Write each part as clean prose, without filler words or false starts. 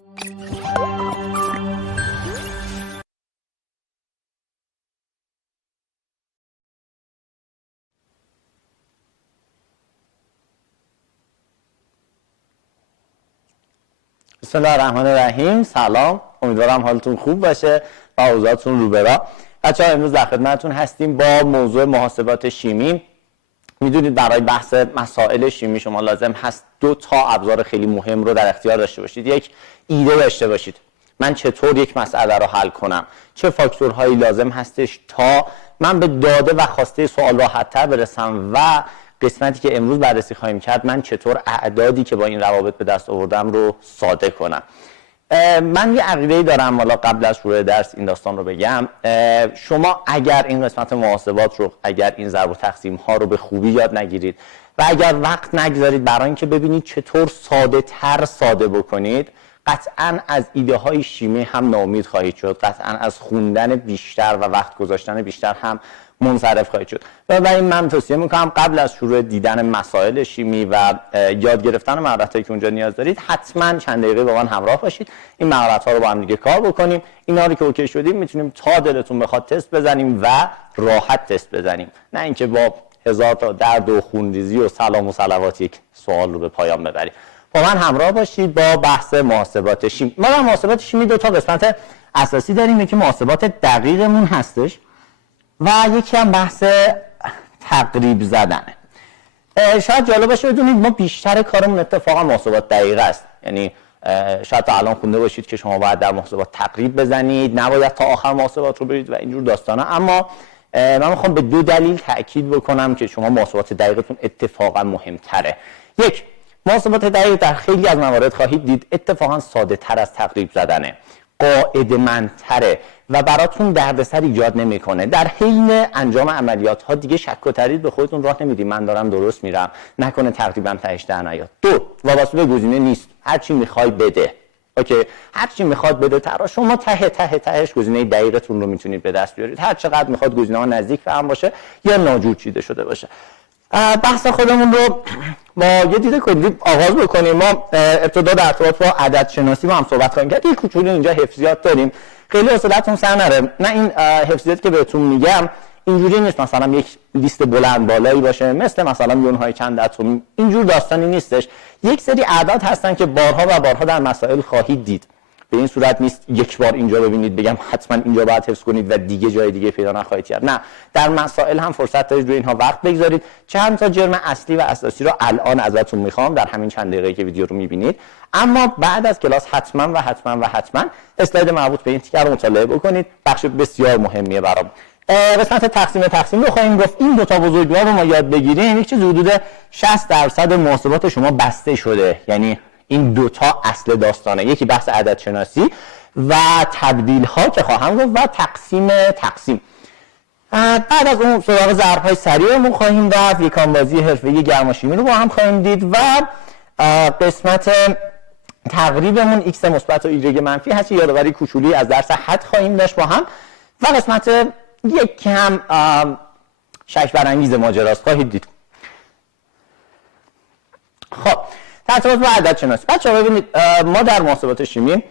بسم الله الرحمن الرحیم. سلام، امیدوارم حالتون خوب باشه و اوضاعتون رو به راه. بچه‌ها امروز در خدمتتون هستیم با موضوع محاسبات شیمی. میدونید برای بحث مسائل شیمی شما لازم هست 2 تا ابزار خیلی مهم رو در اختیار داشته باشید. یک، ایده داشته باشید من چطور یک مسئله رو حل کنم، چه فاکتورهایی لازم هستش تا من به داده و خواسته سوال راحت‌تر برسم، و قسمتی که امروز بررسی خواهیم کرد من چطور اعدادی که با این روابط به دست آوردم رو ساده کنم. من یه عقیده‌ای دارم، حالا قبل از شروع درس این داستان رو بگم. شما اگر این قسمت محاسبات رو، اگر این ضرب و تقسیم ها رو به خوبی یاد نگیرید و اگر وقت نگذارید برای اینکه ببینید چطور ساده تر ساده بکنید، قطعاً از ایده های شیمی هم ناامید خواهید شد، قطعاً از خوندن بیشتر و وقت گذاشتن بیشتر هم منصرف خواهید شد. بنابراین من توصیه میکنم قبل از شروع دیدن مسائل شیمی و یاد گرفتن مهارتایی که اونجا نیاز دارید، حتما چند دقیقه با من همراه باشید، این مهارت‌ها رو با هم دیگه کار بکنیم. اینا رو که اوکی شدیم میتونیم تا دلتون بخواد تست بزنیم و راحت تست بزنیم، نه اینکه با 1000 تا درد و خونریزی و سلام و صلوات یک سوال رو به پایان ببریم. با من همراه باشید با بحث محاسبات شیمی. ما در محاسبات شیمی 2 تا قسمت اساسی داریم، یکی محاسبات دقیقمون هستش و یکی هم بحث تقریب زدنه. شاید جالب باشه بدونید ما بیشتر کارمون اتفاقا محاسبات دقیقه است. یعنی شاید تا الان خونده باشید که شما باید در محاسبات تقریب بزنید، نباید تا آخر محاسبات رو برید و اینجور داستانا. اما من میخوام به 2 دلیل تاکید بکنم که شما محاسبات دقیقتون اتفاقا مهمتره. یک، محاسبات دقیق در خیلی از موارد خواهید دید اتفاقا ساده تر از تقریب زدنه، قاعده مندتره و براتون دردسر ایجاد نمیکنه. در حین انجام عملیات ها دیگه شک و تردید به خودتون راه نمیدید من دارم درست میرم، نکنه تقریبا تهش در نیاد. 2، وابسته به گزینه نیست، هر چی میخوای بده. اوکی، هر چی میخواد بده ترا شما تهش گزینه دقیقتون رو میتونید به دست بیارید، هر چقدر میخواد گزینه ها نزدیک به هم باشه یا ناجور چیده شده باشه. بحث خودمون رو با یه دید کلی آغاز بکنیم. ما ابتدا در ارتباط با عدد شناسی با هم صحبت خواهیم کرد. یه کوچولو اینجا حفظیات داریم، خیلی حوصله‌تون سر نره. نه این حفظیات که بهتون میگم اینجوری نیست مثلا یک لیست بلند بالایی باشه مثلا یونهای چند اتمی، اینجور داستانی نیستش. یک سری اعداد هستن که بارها و بارها در مسائل خواهید دید. به این صورت نیست یک بار اینجا ببینید بگم حتما اینجا باید حفظ کنید و دیگه جای دیگه پیدا نخواهید کرد. نه، در مسائل هم فرصت دارید روی اینها وقت بگذارید. چند تا جرم اصلی و اساسی رو الان ازتون میخوام در همین چند دقیقه که ویدیو رو میبینید، اما بعد از کلاس حتما اسلاید مربوط به این تیکر رو مطالعه بکنید. بخش بسیار مهمیه برام. قسمت تقسیم رو خواهیم گفت. این 2 تا بزرگوار رو ما یاد بگیریم، یک چیز حدود 60% محاسبات شما بسته شده. یعنی این 2 تا اصل داستانه، یکی بحث عدد شناسی و تبدیل ها که خواهم گفت و تقسیم. بعد از اون سراغ ضرب های سریعمون خواهیم رفت، یکان بازی حرفه‌ای گرما شیمی رو با هم خواهیم دید و قسمت تقریبمون x مثبت و y منفی هست، یادآوری کوچولی از درس حد خواهیم داشت با هم، و قسمت یک کم شک برانگیز ماجراست خواهید دید. خب در ارتباط با عدد شناسی بچه‌ها ببینید، ما در محاسبات شیمی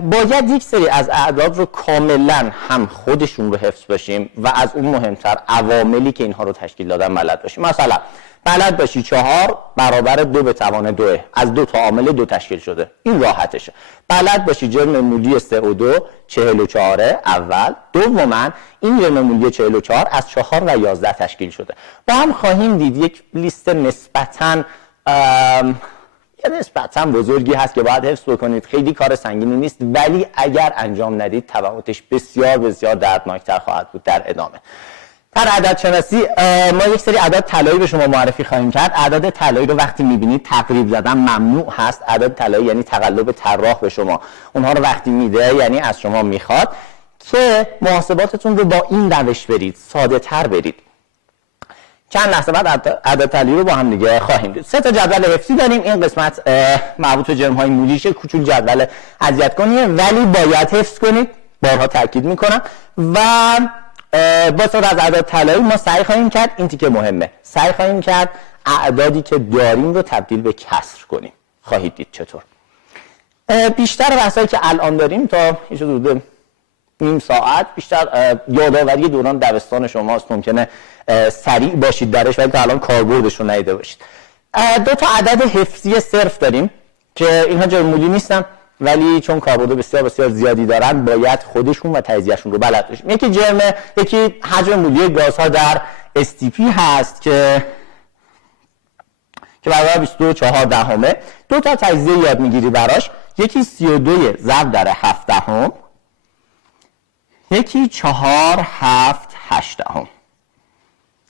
باید یک سری از اعداد رو کاملا هم خودشون رو حفظ باشیم و از اون مهمتر عواملی که اینها رو تشکیل دادن بلد باشیم. مثلا بلد باشی 4 برابر 2 به توان 2 از 2 تا عامل 2 تشکیل شده، این راحتشه. بلد باشی جرم مولی 3 و 2 44 اول. دوما این جرم مولی 44 از 4 و 11 تشکیل شده. با هم خواهیم دید یک لیست نسبتاً بزرگی هست که باید حفظ بکنید. خیلی کار سنگینی نیست، ولی اگر انجام ندید تبعاتش بسیار دردناکتر خواهد بود در ادامه. در عدد شناسی ما یک سری اعداد طلایی به شما معرفی خواهیم کرد. اعداد طلایی رو وقتی میبینید تقریب زدن ممنوع هست. اعداد طلایی یعنی تقلب طراح به شما، اونها رو وقتی میده یعنی از شما میخواد که محاسباتتون رو با این روش برید، ساده تر برید. چند لحظه بعد عدد طلایی رو با هم دیگه خواهیم دید. 3 تا جدول حفظی داریم. این قسمت مربوط به جرم های مولیشه، کوچول جدول اذیت کنیه ولی باید حفظ کنید، بارها تاکید میکنم. و با صورت از اعداد طلایی ما سعی خواهیم کرد، این تیکه مهمه، سعی خواهیم کرد اعدادی که داریم رو تبدیل به کسر کنیم. خواهید دید چطور. بیشتر بحثایی که الان داریم تا یه حدود نیم ساعت بیشتر یادآوری دوران دبستان شماست. ممکنه سریع باشید درش ولی تا الان کاربردش رو ندیده باشید. دو تا عدد حفظی صرف داریم که اینها جرمولی نیستن ولی چون کاربرد بسیار بسیار زیادی دارن باید خودشون و تجزیهشون رو بلد باشیم. یکی حجم مولی گازها در STP هست که برابر 24 دهمه. دو تا تجزیه یاد میگیری براش، یکی 32 ضرب در 7 دهم، یکی 4 7 8 دهم.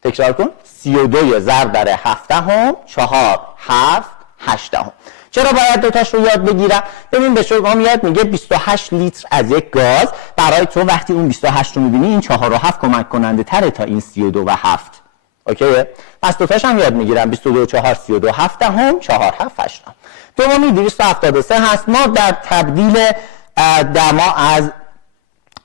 تکرار کن، 32 ضرب در 7 دهم، 4 7 8 دهم. چرا باید دوتاش رو یاد بگیرم؟ ببین به شما یاد میگه 28 لیتر از یک گاز برای تو وقتی اون 28 رو میبینی این 4 و 7 کمک کننده تره تا این 32 و 7. اوکیه؟ پس دوتاش هم یاد میگیرم، 22 و 4 32 7 دهم، 4 7 8 دهم. دومی 273 هست. ما در تبدیل دما از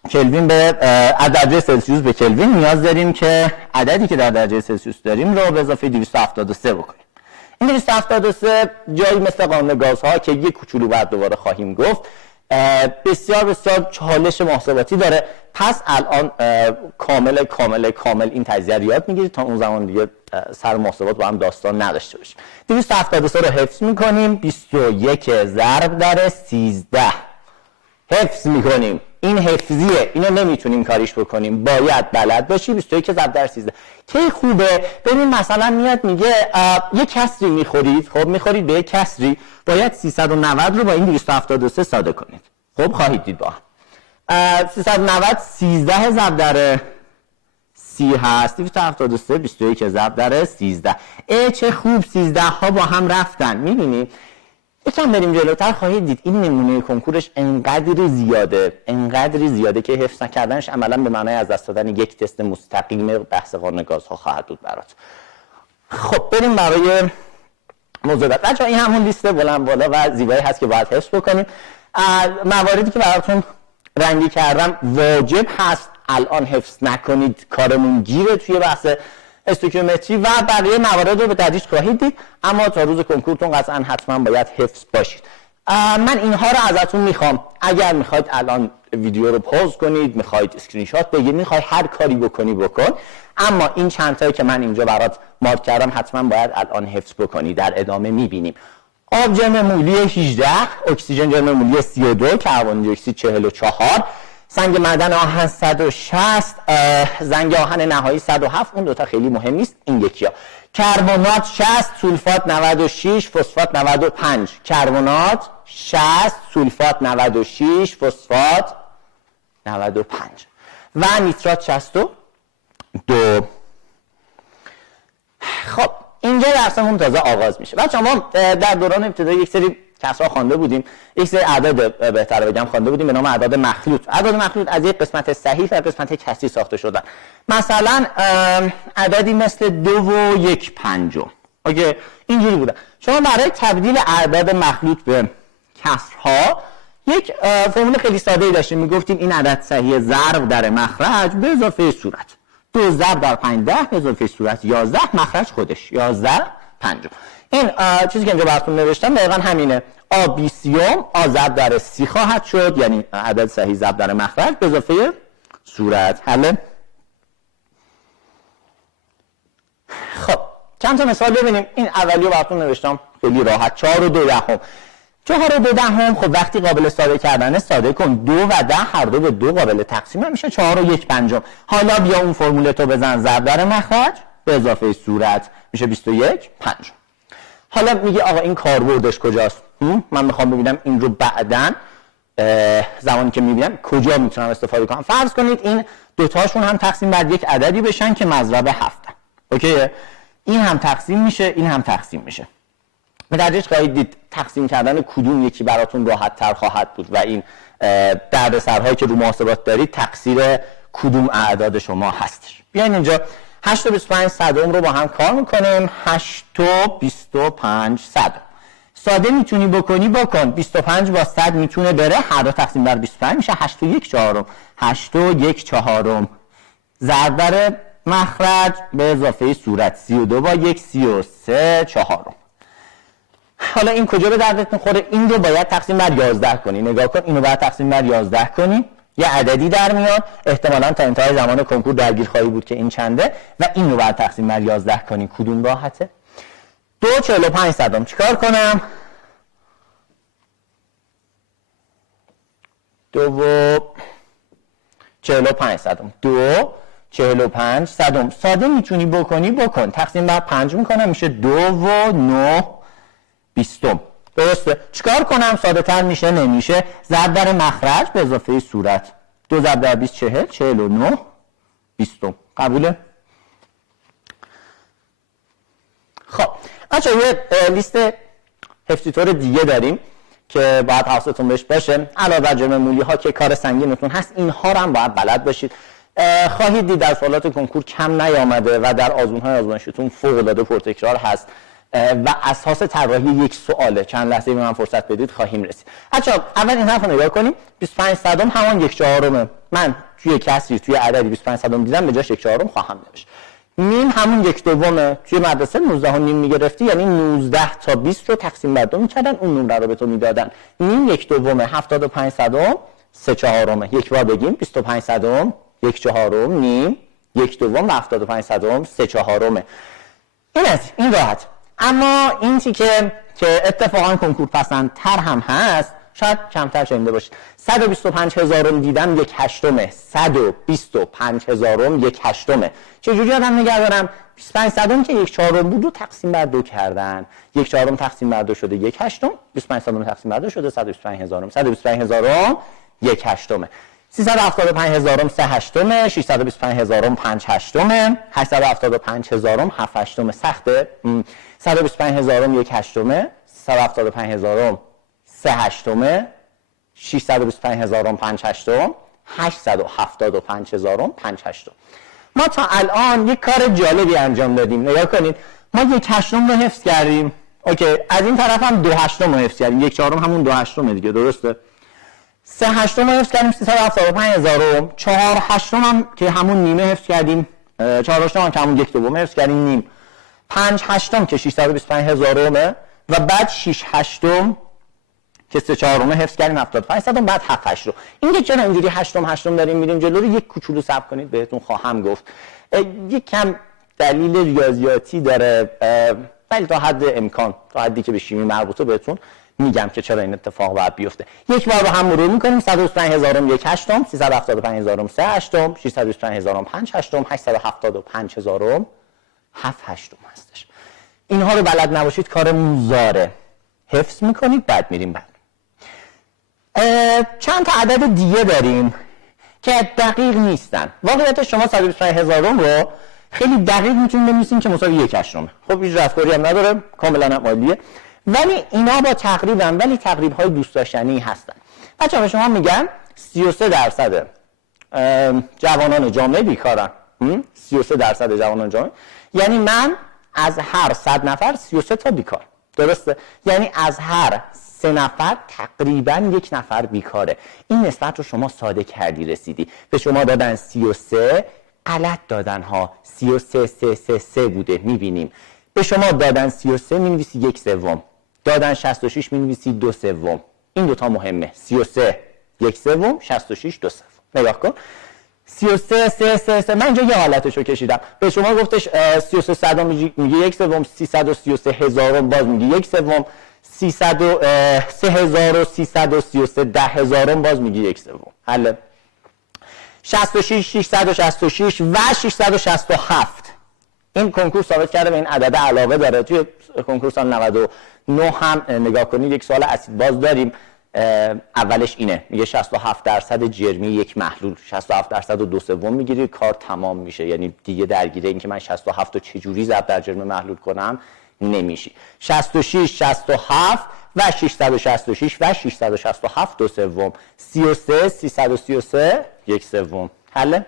کلوین به درجه سلسیوس به کلوین نیاز داریم که عددی که در درجه سلسیوس داریم رو به اضافه 273 بکنیم. این 273 جایی مثل قانون گازها که یک کوچولو بعد دوباره خواهیم گفت بسیار بسیار چالش محاسباتی داره. پس الان کامل این تجزیه رو یاد میگیرید تا اون زمان دیگه سر محاسبات با هم داستان نداشته باشیم. 273 رو حفظ میکنیم، 21 ضرب در 13 حفظ میکنیم. این حفظیه، اینو نمیتونیم کاریش بکنیم، باید بلد باشی. 21 ضرب در 13 کی خوبه؟ ببین مثلا میاد میگه یک کسری میخورید، خب میخورید به یک کسری، باید 390 رو با این 273 ساده کنید. خب خواهید دید با هم 390 13 ضرب در 30 هست، 273 21 ضرب در 13. چه خوب 13 ها با هم رفتن. میبینید یکم بریم جلوتر خواهید دید این نمونه کنکورش انقدری زیاده که حفظ نکردنش عملا به معنای از دست دادن یک تست مستقیم بحث قانون گازها خواهد بود برات. خب بریم برای موضوع بعد. بچه‌ها این همون لیست بلند بالا و زیبایی هست که باید حفظ بکنیم. مواردی که براتون رنگی کردم واجب هست الان حفظ نکنید، کارمون گیره توی بحث استوکیومتری و بقیه موارد رو به تدریج خواهید دید، اما تا روز کنکورتون قطعا حتما باید حفظ باشید. من اینها رو ازتون میخوام، اگر میخواید الان ویدیو رو پاز کنید، میخواید اسکرین شات بگیرید، میخواید هر کاری بکنی بکن، اما این چند تایی که من اینجا برات مارک کردم حتما باید الان حفظ بکنی. در ادامه میبینیم آب جرم مولی 18، اکسیژن جرم مولی 32، کربن دی اکسید 44، سنگ معدن آهن 160، زنگ آهن نهایی 107. اون دوتا خیلی مهم نیست، این یکی ها. کربنات 60، سولفات 96، فسفات 95. کربنات 60، سولفات 96، فسفات 95 و نیترات 62. خب اینجا درسمون تازه آغاز میشه. بچه‌ها ما در دوران ابتدایی یک سری کسرها خوانده بودیم، یک سری اعداد بهتر بگم خوانده بودیم به نام اعداد مخلوط. اعداد مخلوط از یک قسمت صحیح و قسمت کسری ساخته شدن. مثلا عددی مثل 2 و 1/5. اوکی اینجوری بوده. شما برای تبدیل اعداد مخلوط به کسرها یک فرمول خیلی ساده‌ای داشتیم، میگفتیم این عدد صحیح ضرب در مخرج به اضافه صورت، 2 ضرب در 5 10 به اضافه صورت 11، مخرج خودش 11 50. این چیزی که اینجا براتون نوشتم دقیقاً همینه. آ 20 آ ضرب در 30 خواهد شد، یعنی عدد صحیح ضرب در مخرج به اضافه صورت. حل. خب چند تا مثال ببینیم. این اولیو براتون نوشتم خیلی راحت، 4 و 2 دهم. 4 و 2 دهم خب وقتی قابل ساده کردنه ساده کن، 2 و 10 هر دو به 2 قابل تقسیم میشه، 4 و 1/5. حالا بیا اون فرمولتو بزن، ضرب در مخرج به اضافه صورت میشه 21/5. حالا میگه آقا این کاربردش کجاست؟ من میخوام ببینم این رو بعداً زمانی که میبینم کجا میتونم استفاده کنم. فرض کنید این دوتاشون هم تقسیم بر یک عددی بشن که مضرب 7. اوکیه؟ این هم تقسیم میشه، این هم تقسیم میشه. به تدریج خواهید دید تقسیم کردن کدوم یکی براتون راحت تر خواهد بود و این دردسرهایی که رو محاسبات دارید تقصیر کدوم اعداد شما هستش. بیاین اینجا 8 و 25 صدم رو با هم کار میکنیم. 8 و 25 صدم ساده میتونی بکنی بکن. 25 با 100 میتونه بره، هر دو تقسیم بر 25 میشه 8 و 1/4. 8 و 1/4 ضرب در مخرج به اضافه صورت 32 با 1 33/4. حالا این کجا به دردت میخوره؟ این رو باید تقسیم بر 11 کنی. نگاه کن، اینو باید تقسیم بر 11 کنی، یه عددی در میاد، احتمالاً تا انتهای زمان کنکور درگیر خواهی بود که این چنده و این رو باید تقسیم بر 11 کنی. کدوم راحته؟ 2.45 چیکار کنم؟ 2.45 ساده میتونی بکنی، بکن. تقسیم بر 5 میکنم، میشه 2.9 درسته. چیکار کنم؟ ساده تر میشه نمیشه. ضرب در مخرج به اضافه صورت. 2 ضرب در 20 40 49 20. قبوله؟ خب بچه‌ها یه لیست حفظی طور دیگه داریم که باید حواستون بهش باشه. علاوه بر جرم مولی ها که کار سنگینتون هست، اینها رو هم باید بلد باشید. خواهید دید در سوالات کنکور کم نیامده و در آزمون‌های آزمایشیتون فوق‌العاده پرتکرار هست و اساس طراحی یک سواله. چند لحظه به من فرصت بدید خواهیم رسید. بچه‌ها اول این حرف رو نگاه کنیم. 25 صدم همان 1/4. من توی کسری توی عددی 25 صدم دیدم، به جاش 1/4 خواهم نوشت. نیم همون 1/2. توی مدرسه 19 و نیم میگرفتی، یعنی 19 تا 20 رو تقسیم بر 2 میکردن، اون نمره رو به تو میدادن. نیم 1/2. 75 صدم 3/4. یک بار بگیم 25 صدم 1/4 نیم 1/2 و 75 صدم 3/4. این راحت. اما این چی که اتفاقا کنکور پسندتر هم هست، شاید کمتر شنیده باشید. 125,000 دیدم 1/8. 125,000 1/8. چجوری آدم نگه دارم؟ 25 صدم که 1/4 بود و تقسیم بر 2 کردن. 1/4 تقسیم بر 2 شده 1/8. 25 صدم تقسیم بر 2 شده 125,000. 125,000 1/8. 375,000 3/8. 625,000 5/8. 875,000 7/8. سخته. 125,000 1/8. 175,000 3/8. 625,000 5/8. 875,000 5/8. ما تا الان یک کار جالبی انجام دادیم. نگاه کنید، ما 1/8 رو حفظ کردیم. اوکی، از این طرف هم 2/8 رو حفظ کردیم. 1/4 همون 2/8 دیگه، درسته؟ 3/8 رو حفظ کردیم 375,000. 4/8 هم که همون نیمه حفظ کردیم. 4/8 هم که همون 1/2 حفظ کردیم نیم. 5/8 که 625,000 و بعد 6/8 که 3/4 حفظ کردیم 75 صدم، بعد 7/8 رو. این که چرا اینجوری 8 داریم میریم جلو رو یک کوچولو صبر کنید بهتون خواهم گفت. یک کم دلیل ریاضیاتی داره، ولی تا حد امکان، تا حدی که به شیمی مربوطه بهتون میگم که چرا این اتفاق باید بیفته. یک بار رو هم مرور میکنیم. 125,000 1/8. 375,000 3/8. 625,000 5/8. 875,000 7/8 هستش. اینها رو بلد نباشید کارمون زاره. حفظ میکنید بعد میریم بعد. چند تا عدد دیگه داریم که دقیق نیستن. واقعیت شما 125,000 رو خیلی دقیق میتونید بنویسین که مساوی 1/8. خب هیچ رفتاری هم نداره، کاملا عالیه. ولی اینا با ولی تقریب‌های دوست داشتنی هستن. بچه‌ها شما میگن 33% جوانان جامعه بیکارن. 33% جوانان جامعه، یعنی من از هر 100 نفر 33 تا بیکار. درسته؟ یعنی از هر 3 نفر تقریبا 1 نفر بیکاره. این نسبت رو شما ساده کردی رسیدی. به شما دادن 33، غلط دادن ها. 33 بوده میبینیم. به شما دادن 33 مینویسی 1/3. دادن 66 مینویسی 2/3. این دوتا مهمه. 33 1/3، 66 2/3. نگاه کن. 33 من اینجا یه حالتشو کشیدم. به شما گفتش 33 صدم میگه 1/3. 333,000 باز میگه 1/3. 3,333 10,000 باز میگه 1/3. حل. 66 666 و 667. این کنکور ثابت کرده به این عدد علاوه داره. توی کنکور سال 99 هم نگاه کنید یک سوال اسید باز داریم. اولش اینه، میگه 67% جرمی یک محلول. 67% و 2/3 میگیری، کار تمام میشه. یعنی دیگه درگیره این که من 67 رو چجوری ضرب در جرم محلول کنم نمیشی. 66 67 و 666 و 667 2/3. 33 333 1/3. حل.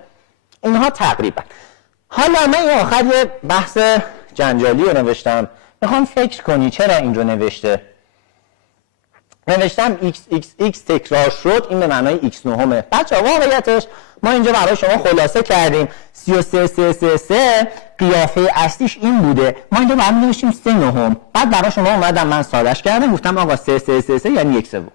اینها تقریبا. حالا من این آخر یه بحث جنجالی رو نوشتم. میخوام فکر کنی چرا این رو نوشته. نوشتم x تکرار شد، این به معنای x نهمه. بچه‌ها واقعیتش ما اینجا برای شما خلاصه کردیم 33 قیافه اصلیش این بوده. ما اینجا برای نوشتیم 3 نهم. بعد برای شما اومدم من سادهش کردم، گفتم آقا 3 یعنی 1 سوم.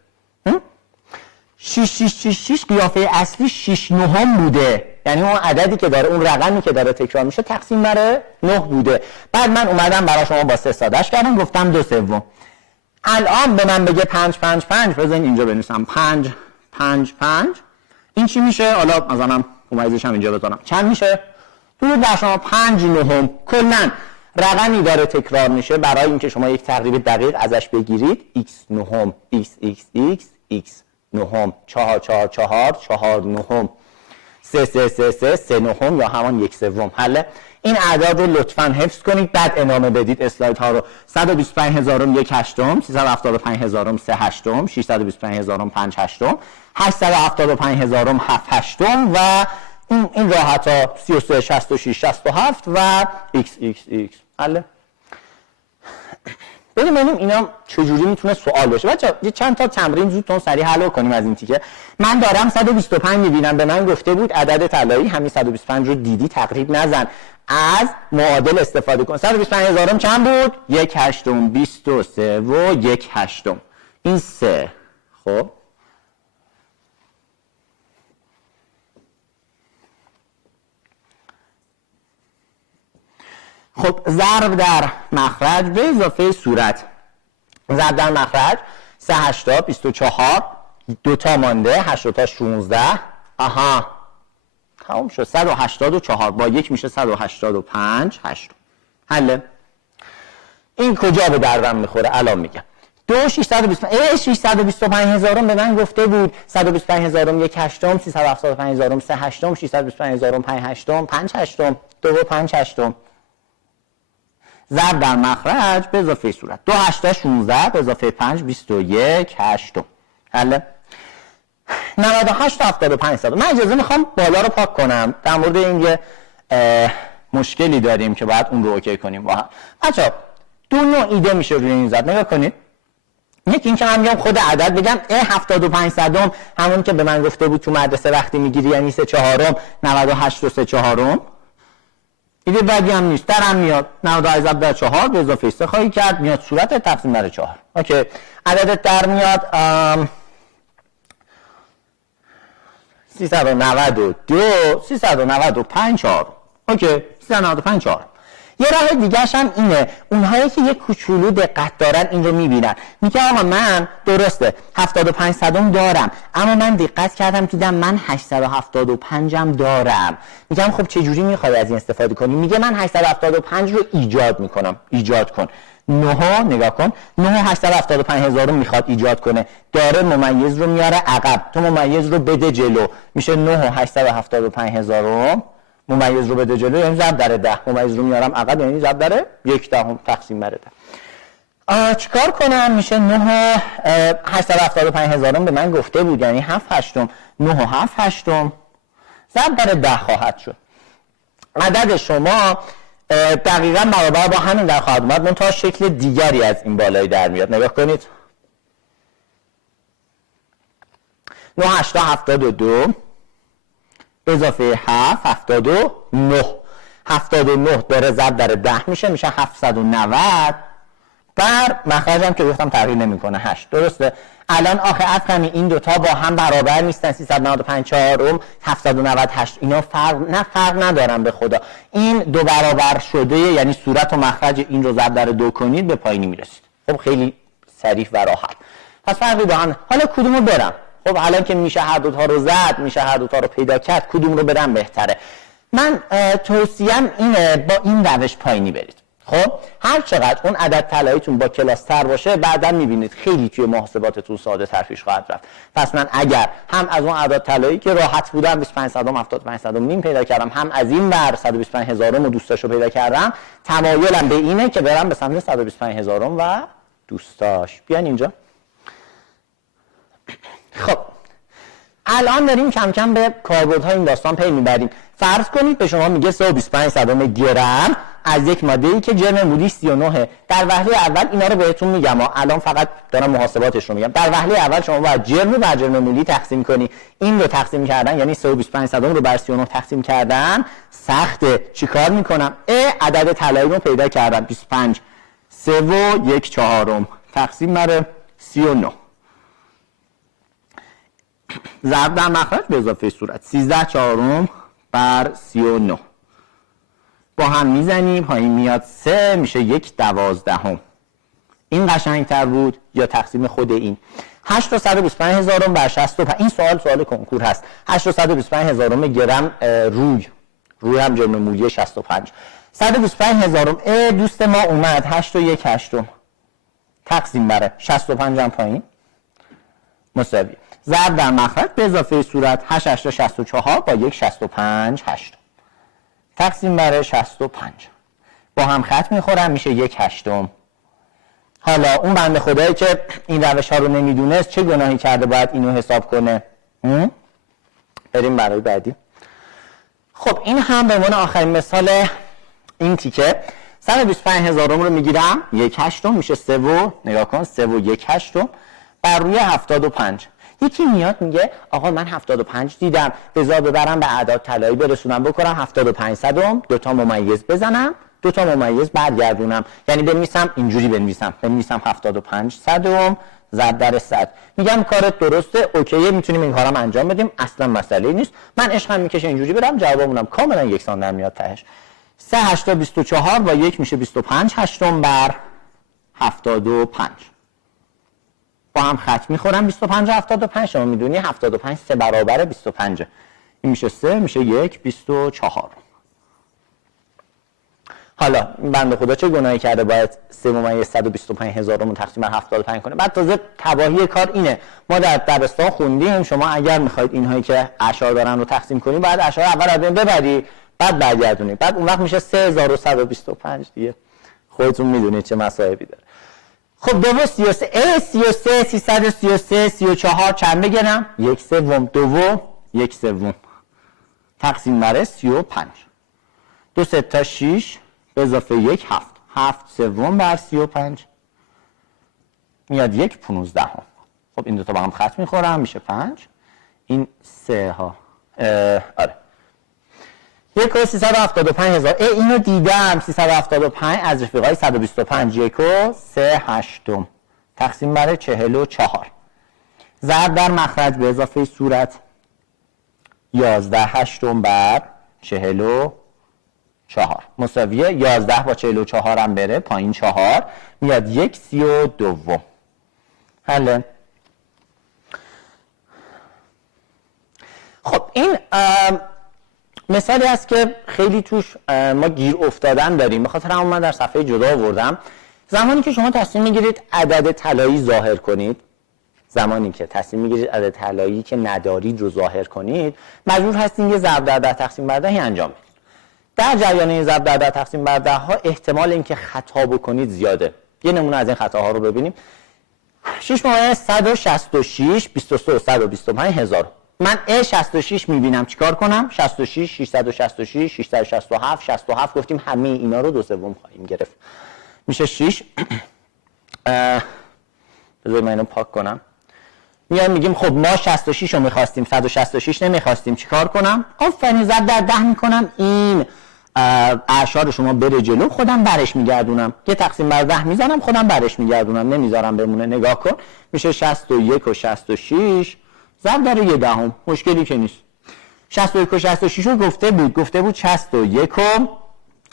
6 قیافه اصلی 6 نهم بوده، یعنی اون عددی که داره، اون رقمی که داره تکرار میشه تقسیم بر 9 بوده. بعد من اومدم برای شما با 3 سادهش کردم، گفتم 2 سوم. الان به من بگه 5 بزنین اینجا بنویسم 5 این چی میشه؟ حالا مثلا ممیزش هم اینجا بذارم چند میشه؟ درود بر شما 5 نهم. کلا رقمی داره تکرار میشه برای اینکه شما یک تقریب دقیق ازش بگیرید. x نهم x نهم 4 نهم 3 نهم یا همان 1 سوم. حله. این اعداد رو لطفاً حفظ کنید، بعد ادامه بدید اسلاید ها رو. 125000 1 هشتم، 375000 3 هشتم، 625000 5 هشتم، 875000 7 هشتم و این راحت ها 33 66 67 و x. حله. ببینیم اینا چجوری میتونه سوال بشه. بچه‌ها یه چند تا تمرین زودتون سریع حل کنیم از این تیکه. من دارم 125 میبینم، به من گفته بود عدد طلایی همین 125 رو دیدی تقریب نزن، از معادل استفاده کن. 125000 چند بود؟ 1 هشتم 23 و 1 هشتم. این 3. خب ضرب در مخرج به اضافه صورت. ضرب در مخرج 3 هشتا 24 2 تا مانده 8 تا 16. آها تمام شد. 184 با 1 میشه 185 هشت. حله. این کجا به دردم میخوره الان میگم. 625,000 به من گفته بود 125,000 1 هشتم، 375,000 3 هشتم، 625,000 5 هشتم، 5 هشتم 2 و 5 هشتم. ضرب در مخرج به اضافه صورت. 2 8 16 به اضافه 5 21 هشتم. حله. 98 تا 75 من اجازه میخوام بالا رو پاک کنم. در مورد این یه مشکلی داریم که باید اون رو اوکی کنیم با هم. بچه‌ها دو نوع ایده میشه روی این زد. نگاه کنید. یکی این که من میگم خود عدد بگم 75 صدم همون که به من گفته بود تو مدرسه وقتی میگیری یعنی 3/4 98 و 3/4. ایده بعدی هم نیست. درم میاد 98 ضرب در 4 به اضافه 3 خواهی کرد، میاد صورت تقسیم بر 4. اوکی. عددت در میاد 395 4. اوکی 395 4. یه راه دیگه‌ش هم اینه، اونهایی که یه کوچولو دقت دارن این رو میبینن. میگه آقا من درسته 75 صدم دارم، اما من دقت کردم دیدم من 875 هم دارم. میگم خب چه جوری میخوای از این استفاده کنی؟ میگه من 875 رو ایجاد کن. 9 نگاه کن، 9 875,000 میخواد ایجاد کنه، داره ممیز رو میاره عقب، تو ممیز رو بده جلو، میشه 9 875,000 ممیز رو بده جلو یعنی ضرب در 10. ممیز رو میارم عقب یعنی ضرب در 1 دهم تقسیم بر 10. چیکار کنم؟ میشه 9 875,000 به من گفته بود یعنی 7 هشتم. 9 و 7 هشتم ضرب در 10 خواهد شد. عدد شما دقیقاً برابر با همین در خواهد اومد، منتها شکل دیگری از این بالایی در میاد. نگاه کنید. 9 8 72 اضافه 7 79. 79 داره ضرب در 10 میشه 790 بر مخرجم که گفتم تغییر نمیکنه 8. درسته. الان آخه افهمی این دوتا با هم برابر نیستن. 395 4 798 اینا فرق ندارن به خدا. این دو برابر شده یعنی صورت و مخرج این رو ضرب در 2 کنید به پایینی میرسید. خب خیلی صریح و راحت. پس فرقی با هم. حالا کدومو برم؟ خب حالا که میشه هر دوتا رو زد، میشه هر دوتا رو پیدا کرد، کدوم رو برم بهتره؟ من توصیهم اینه با این روش پایینی برید. خب هر چقدر اون عدد طلاییتون با کلاس تر باشه بعداً میبینید خیلی توی محاسباتتون ساده تر پیش خواهد رفت. پس من اگر هم از اون عدد طلایی که راحت بودم 25 صدم 75 صدم نیم پیدا کردم، هم از این ور 125,000 و دوستاشو پیدا کردم، تمایلم به اینه که برم به سمت 125,000 و دوستاش. بیان اینجا. خب الان داریم کم کم به کاربردهای این داستان پی میبریم. فرض کنید به شما میگه 3.25 گرم از یک ماده‌ای که جرم مولش 39 در وهله اول اینا رو بهتون میگم الان فقط دارم محاسباتش رو میگم. در وهله اول شما باید جرم رو بر جرم مولی تقسیم کنی. این رو تقسیم کردن یعنی 3.25 رو بر 39 تقسیم کردن سخته. چیکار میکنم؟ عدد طلایی رو پیدا کردم 25 3 و 1/4 تقسیم بر 39 ضرب در مخرج به اضافه صورت 13/4 بر 39 با هم میزنیم پایین میاد 3 میشه 1/12. این قشنگتر بود یا تقسیم خود این 825,000 بر 65. این سوال کنکور هست. 825,000 گرم روی هم جرم مولی 65 125,000 دوست ما اومد 8 و 1/8 تقسیم بر 65 هم پایین مساوی ضرب در مخرج به اضافه صورت 8 8 64 با 1/65 8 تقسیم بر 65 با هم خط میخورن میشه 1/8. حالا اون بنده خدایی که این روش ها رو نمیدونست چه گناهی کرده باید اینو حساب کنه؟ بریم برای بعدی. خب این هم به عنوان آخرین مثال این تیکه 125,000 رو میگیرم 1/8 میشه 3 و نگاه کن 3 و 1/8 بر روی 75. یکی میاد میگه آقا من 75 دیدم بذار ببرم به اعداد طلایی برسونم بکنم 75 صدم 2 تا ممیز بزنم 2 تا ممیز برگردونم یعنی بنویسم اینجوری بنویسم 75 صدم ضرب در 100. میگم کارت درسته اوکیه میتونیم این کارم انجام بدیم اصلا مسئله نیست. من عشقم میکشه اینجوری برم جوابمونم کاملا یکسان در میاد تهش 3 8 24 با 1 میشه 25 هشتم بر 75 با هم خط میخورم 25 75 شما میدونی 75 3 برابر 25 این میشه 3 میشه 1 24. حالا بنده خدا چه گناهی کرده باید 3,125,000 رو تقسیم بر 75 کنه؟ بعد تازه تباهی کار اینه ما در دبستان خوندیم شما اگر میخواید اینهایی که اعشار دارن رو تقسیم کنی بعد اعشار اول از بین ببری بعد برگردونی بعد اون وقت میشه 3,125 دیگه خودتون میدونید چه مصائبی داره. خب 2 و 33 33 333 34 چند بگیرم 1/3 2 1/3 تقسیم بر 35 2 3 تا 6 به اضافه 1 7 7/3 بر 35 میاد 1/15. خب این دو تا با هم خط میخورم میشه 5 این 3 ها آره 1,375,000 اینو دیدم 375 از رفیقای 125 1/3 تقسیم بر 44 ضرب در مخرج به اضافه صورت 11/8 بر 44 مساویه 11 با 44 هم بره پایین 4 میاد 1/32. حله خب این مثالی است که خیلی توش ما گیر افتادن داریم به خاطر همون من در صفحه جدا آوردم. زمانی که شما تصمیم میگیرید عدد طلایی ظاهر کنید زمانی که تصمیم میگیرید عدد طلایی که ندارید رو ظاهر کنید مجبور هستین یه ضرب در 10 تقسیم بر 10 انجام بدید. در جریان این ضرب در 10 تقسیم بر 10 ها احتمال اینکه خطا بکنید زیاده. یه نمونه از این خطاها رو ببینیم 6,166 23 125,000 من 66 میبینم چیکار کنم 66 666 667 67 گفتیم همه اینا رو 2/3 خواهیم گرفت میشه 6 بذارید من اینو پاک کنم میگیم خب ما 66 رو میخواستیم 166 نمیخواستیم چیکار کنم آفرین ضرب در 10 میکنم این اعشار شما بره جلو خودم برش میگردونم یه تقسیم بر 10 میزنم خودم برش میگردونم نمیذارم بمونه نگاه کن میشه 61 و 66 ضرب در 1/10 مشکلی که نیست 61 و 66 رو گفته بود 61 و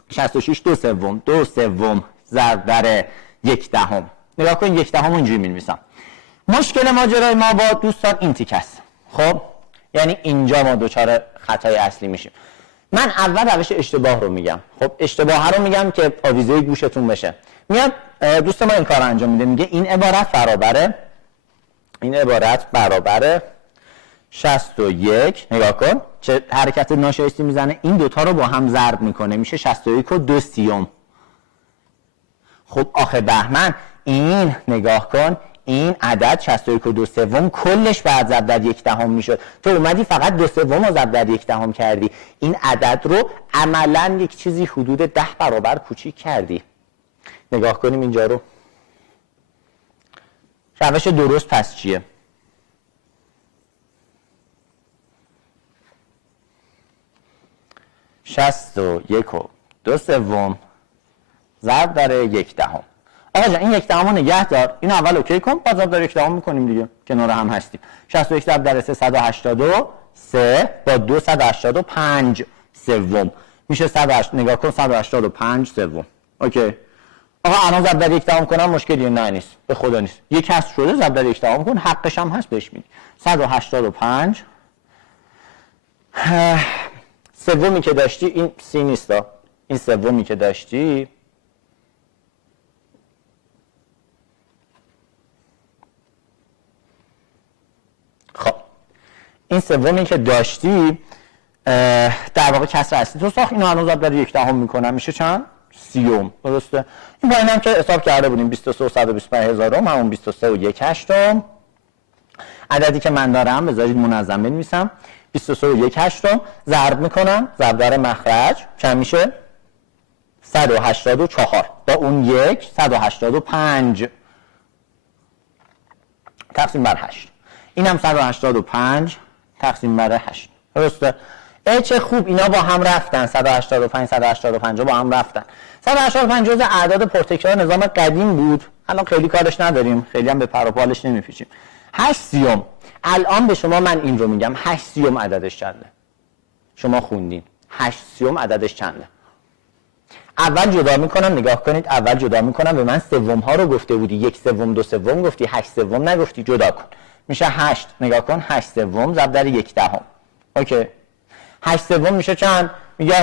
66 2/3 ضرب در 1/10 نگاه کن 1/10 اینجوری می‌نویسم. مشکل ماجرای ما با دوستان این تیک است خب یعنی اینجا ما دوچار خطای اصلی میشیم. من اول روش اشتباه رو میگم خب اشتباه رو میگم که آویزه گوشتون بشه. میاد دوست ما این کار انجام میده میگه این عبارت برابره 61 نگاه کن چه حرکت ناشایستی میزنه این دوتا رو با هم ضرب میکنه میشه 61 و 2/30. خب آخه بهمن این نگاه کن این عدد 61.2 کلش بعد ضرب در 1/10 میشد. تو اومدی فقط 2/3 رو ضرب در 1/10 کردی. این عدد رو عملاً یک چیزی حدود 10 برابر کوچیک کردی. نگاه کنیم اینجا رو. روش درست پس چیه؟ شصت و 1.2 ضرب در 1/10. آقا جان این 1/10 رو نگه دار، اینو اول اوکی کن، بعد ضرب در 1/10 میکنیم دیگه، کنار هم هستیم. 61 ضرب در 3 183 با 285 سوم میشه 108. نگاه کن 185 سوم. اوکی. آقا الان ضرب در 1/10 کنم مشکلی نه نیست، به خدا نیست. یک کسر شده ضرب در 1/10 کن، حقش هم هست بهش میدی. 185 سومی که داشتی این سی نیستا، این سومی که داشتی خب این سومی که داشتی در واقع کسر اصلی تو ساخت. اینو الان ضرب در 1/10 میکنم میشه چند؟ 30. درسته؟ این پایین هم که حساب کرده بودیم 23 و 125 هزارم همون 23 و 1/8. عددی که من دارم بذارید منظم بنویسم 23 و 1/8 ضرب میکنم، ضرب در مخرج چند میشه؟ 184 با اون 1 185 تقسیم بر 8. اینم 185 تقسیم بر 8. درسته؟ چه خوب اینا با هم رفتن. 185 با هم رفتن. 185 جزء اعداد پرتکرار نظام قدیم بود، الان خیلی کارش نداریم، خیلی هم به پر و پالش نمیپیچیم. 8/30 الان به شما من این رو میگم 8/30 عددش چنده؟ شما خوندین 8/30 عددش چنده؟ اول جدا میکنم، نگاه کنید، اول جدا میکنم، به من سوم ها رو گفته بودی، 1/3 2/3 گفتی، 8/3 نگفتی، جدا کن میشه 8. نگاه کن 8/3 ضرب در 1/10. اوکی. 8/3 میشه چند؟ میگه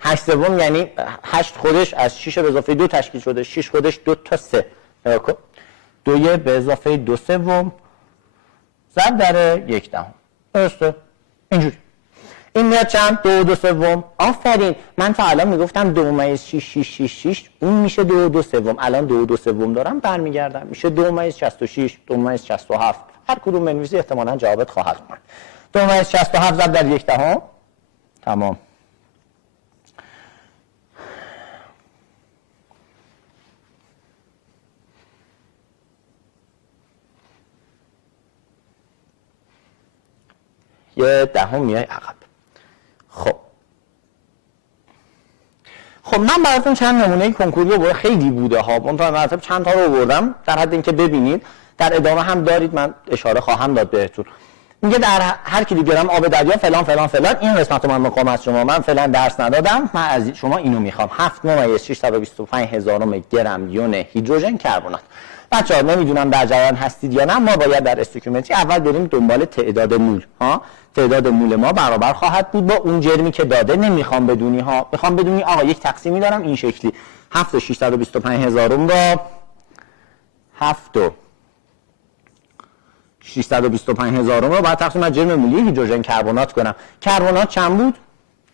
8/3 یعنی 8 خودش از 6 به اضافه 2 تشکیل شده، 6 خودش 2 تا 3. نگاه کن 2 به اضافه 2/3 ضرب در 1/10. درسته؟ اینجوری. این میاد چند؟ 2 و 2/3. آفرین. من تا الان میگفتم 2/6 اون میشه 2 و 2/3. الان 2 و 2/3 دارم برمیگردم میشه 2/66 2/67. هر کدوم بنویسی احتمالاً جوابت خواهد اومد. 2/67 ضرب در 1/10. تمام. یه دهم میای عقب. خب من براتون چند نمونه کنکوری رو خیلی بوده ها، منتها مراتب چند تا رو آوردم در حد اینکه ببینید، در ادامه هم دارید من اشاره خواهم داد بهتون. میگه در هر کیلوگرم آب دریا فلان فلان فلان، این قسمت رو من مقام از شما، من فعلا درس ندادم، من از شما اینو میخوام. 7.625 هزارم گرم یون هیدروژن کربنات. بچه‌ها نمیدونم در جریان هستید یا نه، ما باید در استوکیومتری اول بریم دنبال تعداد مول ها. تعداد مول ما برابر خواهد بود با اون جرمی که داده. نمیخوام بدونی ها، میخوام بدونی آقا یک تقسیمی دارم این شکلی 7.625 هزارم را 7.625 هزارم رو بعد تقسیم بر جرم مولی هیدروژن کربنات کنم. کربنات چند بود؟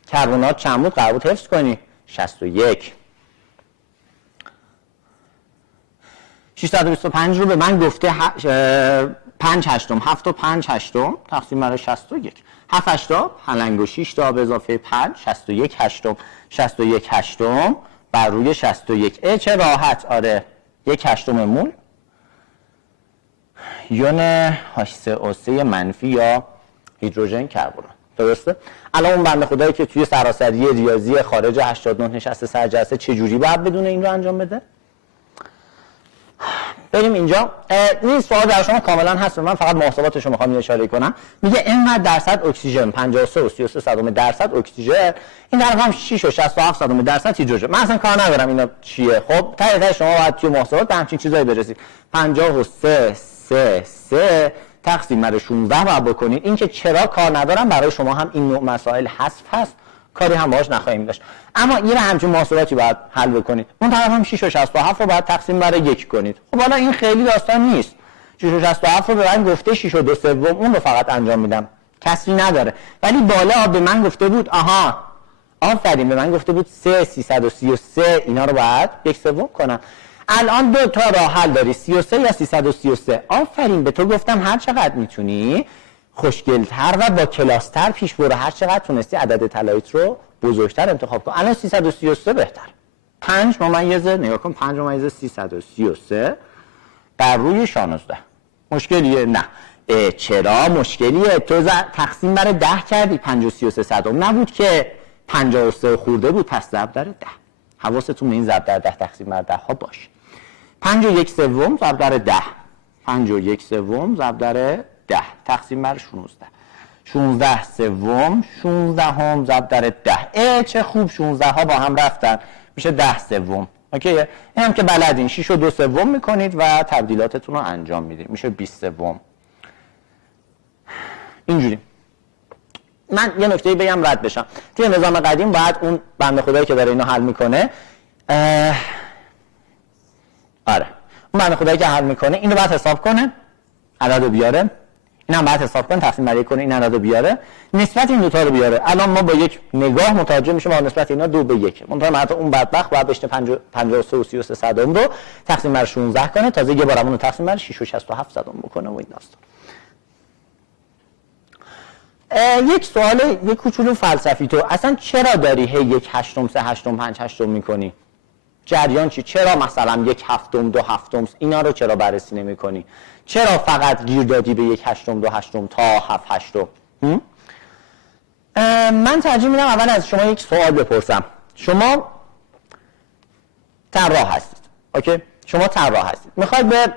کربنات چند بود؟ قرار بود حفظ کنی 61. 625 رو به من گفته 5 هشتم 7 و 5 هشتم تقسیم بر 61. 7 هشتم پلنگ و 6 تا به اضافه 5 61 هشتم. 61 هشتم بر روی 61. چه راحت. آره 1 هشتم مول یون H3O3 منفی یا هیدروژن کربنات. درسته؟ الان اون بنده خدایی که توی سراسری ریاضی خارج 89 نشسته سر جلسه چه جوری باید بدونه این رو انجام بده؟ بریم اینجا. این سوال در شما کاملا هست، من فقط محاسباتش رو میخوام اشاره کنم. میگه اینقدر درصد اکسیژن 53 و 33 صدم درصد اکسیژن، این طرف هم 6 و 67 صدم درصد هیدروژن. من اصلا کار ندارم اینا چیه. خب ته شما باید توی محاسبات به همچین چیزایی برسید. 53 تقسیم بر 16 باید بکنید. این که چرا کار ندارم برای شما هم این نوع مسائل حذف هست، کاری هم باهاش نخواهیم داشت. اما این همچین محاسباتی باید حل بکنید. اون طرف هم 6 و 67 رو باید تقسیم بر 1 کنید. خب حالا این خیلی داستان نیست. 6 و 67 رو به من گفته 6 و 2/3 اون رو فقط انجام میدم. کسری نداره. ولی بالا به من گفته بود آفرین به من گفته بود 3 333 اینا رو باید 1/3 کنم. الان دو تا راه حل داری، 33 یا 333. آفرین، به تو گفتم هر چقدر میتونی خوشگل‌تر و با کلاستر پیش برو، هر چقدر تونستی عدد طلاییت رو بزرگتر انتخاب کن. الان 333 بهتر. 5 ممیز نگاه کن، 5 ممیز 333 بر روی 16. مشکلیه؟ نه. چرا مشکلیه؟ تو تقسیم بر 10 کردی، 5 و 33 صدم نبود که 53 خورده بود، پس ضرب در 10. حواستون به این ضرب در 10 تقسیم بر 10 ها باشه. 5 و 1 سوم ضرب در 10. 5 و 1 سوم ضرب در 10 تقسیم بر 16. 16 سوم 16 هم ضرب در 10. چه خوب 16 ها با هم رفتن، میشه 10 سوم. اوکی، این هم که بلدین 6 و 2 سوم میکنید و تبدیلاتتون رو انجام میدید، میشه 20 سوم. اینجوری. من یه نکته بگم رد بشم. توی نظام قدیم باید اون بنده خدایی که داره اینو حل میکنه، آره، اون بنده خدایی که حل میکنه اینو باید حساب کنه، عدد بیاره، این هم باید حساب کنه، تقسیم بر 1 کنه، این عدد بیاره، نسبت این دو تا رو بیاره. الان ما با یک نگاه متوجه میشیم با نسبت اینا 2 به 1. منتها اون بدبخت باید بشینه 53 و 33 صدم رو تقسیم بر 16 کنه، تازه یه بار اون رو تقسیم بر 6 و 67 صدم بکنه و این داستان. یک سوال یک کوچولو فلسفی، تو اصلا چرا داری هی 1 هشتم 3 هشتم 5 هشتم میکنی؟ جریان چی؟ چرا مثلا 1 هفتم 2 هفتم اینا رو چرا بررسی نمیکنی؟ چرا فقط گیر دادی به 1 هشتم 2 هشتم تا 7 هشتم؟ من ترجیح میدم اول از شما یک سوال بپرسم. شما طراح هستید، اوکی؟ شما طراح هستید، میخواید به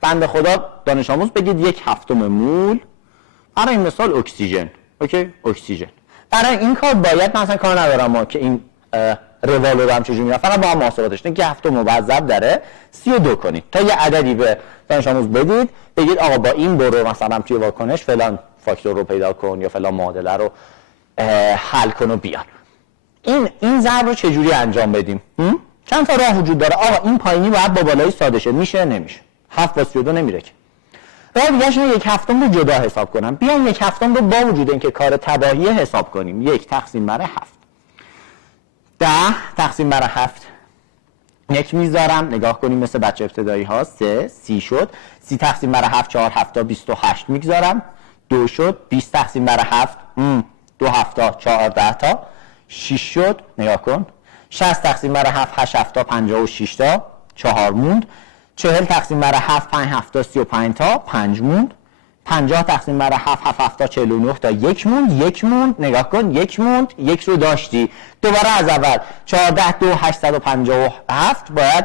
بنده خدا دانش آموز بگید 1 هفتم مول برای این مثال اکسیژن، اوکی؟ اکسیژن. برای این کار باید مثلا کار ندارم ما که این روال رو هم چجوری میرم، فقط با هم محاسباتش نه، 1 هفتم رو بعد ضرب در 32 کنید تا یه عددی به دانش آموز بدید، بگید آقا با این برو مثلا توی واکنش فلان فاکتور رو پیدا کن یا فلان معادله رو حل کن و بیار. این ضرب رو چجوری انجام بدیم؟ چند تا راه وجود داره. آقا این پایینی باید با بالایی ساده شه، میشه نمیشه؟ 7 با 32 نمیره که. راه دیگه‌اش اینه 1 هفتم رو جدا حساب کنم. بیایم 1 هفتم رو با وجود اینکه کار تباهی حساب کنیم. 1 تقسیم بر 7. 10 تقسیم بر 7. 1 میذارم، نگاه کنیم مثل بچه ابتدایی ها. 3 30 شد. 30 تقسیم بر 7 4 7 تا 28 میگذارم. 2 شد. 20 تقسیم بر 7 2 7 تا 14 تا 6 شد. نگاه کن. 60 تقسیم بر 7 8 7 تا 56 تا 4 موند. 40 تقسیم بر 7 5 7 تا 35 تا 5 موند. 50 تقسیم بر 7 7 7 تا 49 تا 1 موند. 1 موند، نگاه کن 1 موند، 1 رو داشتی. دوباره از اول 14 2 857 باید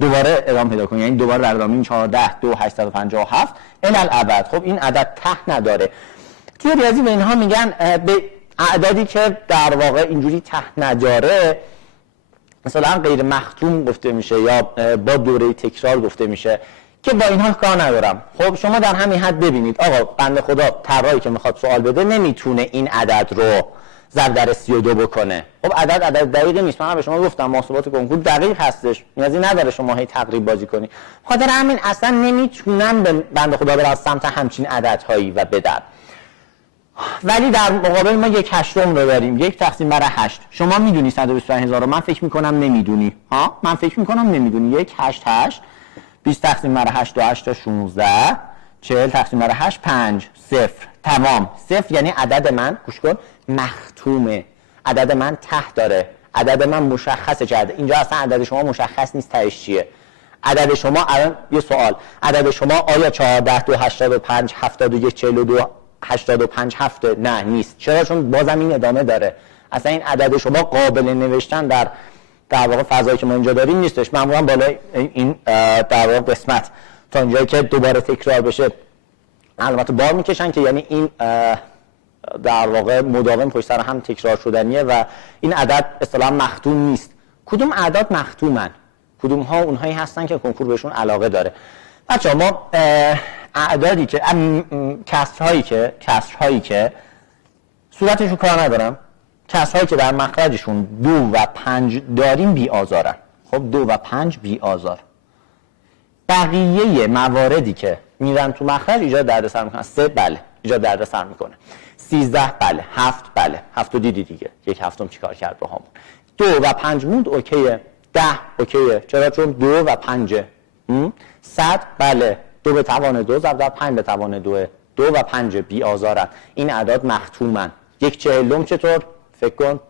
دوباره ادامه پیدا کنی، یعنی دوباره در ادامه این 14 2 857 الابد. خب این عدد ته نداره. توی ریاضی به اینها میگن به اعدادی که در واقع اینجوری ته نداره مثلا غیر مختوم گفته میشه یا با دوره تکرار گفته میشه که با اینها کار ندارم. خب شما در همین حد ببینید آقا بنده خدا طراحی که میخواد سوال بده نمیتونه این عدد رو ضرب در 32 بکنه. خب عدد دقیقی نیست. من به شما گفتم محاسبات کنکور دقیق هستش، نیازی نداره شما هی تقریب بازی کنی. خاطر همین اصلا نمیتونن به بنده خدا برن سمت همچین عددهایی و بدن. ولی در مقابل ما 1 هشتم رو داریم. 1 تقسیم بر 8. شما میدونی 125,000 رو، من فکر میکنم نمیدونی. من فکر میکنم نمیدونی. 1 8 8 20 تقسیم بر 8 2 8 تا 16 40 تقسیم بر 8 5 0. تمام. 0 یعنی عدد من گوش کن مختومه، عدد من ته داره، عدد من مشخصه. چه اینجا اصلا عدد شما مشخص نیست تهش چیه. عدد شما الان یه سوال، عدد شما آیا 14 2 85 71 42 85 7 نه نیست. چرا؟ چون بازم این ادامه داره. اصلا این عدد شما قابل نوشتن در واقع فضایی که ما اینجا داریم نیستش. معمولا بالای این در واقع قسمت تا اینجایی که دوباره تکرار بشه علامت بار میکشن که یعنی این در واقع مداوم پشت سر هم تکرار شدنیه و این عدد اصطلاحاً مختوم نیست. کدوم اعداد مختومن؟ کدوم ها اونهایی هستن که کنکور بهشون علاقه داره؟ بچه‌ها ما اعدادی که کسرهایی که صورتشو کار ندارم، کسرهایی که در مخرجشون 2 و 5 داریم بی آزارن. خب 2 و 5 بی آزار. بقیه مواردی که میرن تو مخرج ایجاد دردسر میکنن. 3 بله ایجاد دردسر میکنه. 13 بله. 7 بله. 7 رو دیدی دیگه. 1 هفتم چیکار کرد با همون. 2 و 5 موند اوکیه. 10 اوکیه. چرا؟ چون 2 و 5. 100 بله 2 به توان 2 ضرب در 5 به توان 2. 2 و 5 بی آزارن. این اعداد مختومن. 1/40 چطور؟ فکر کن.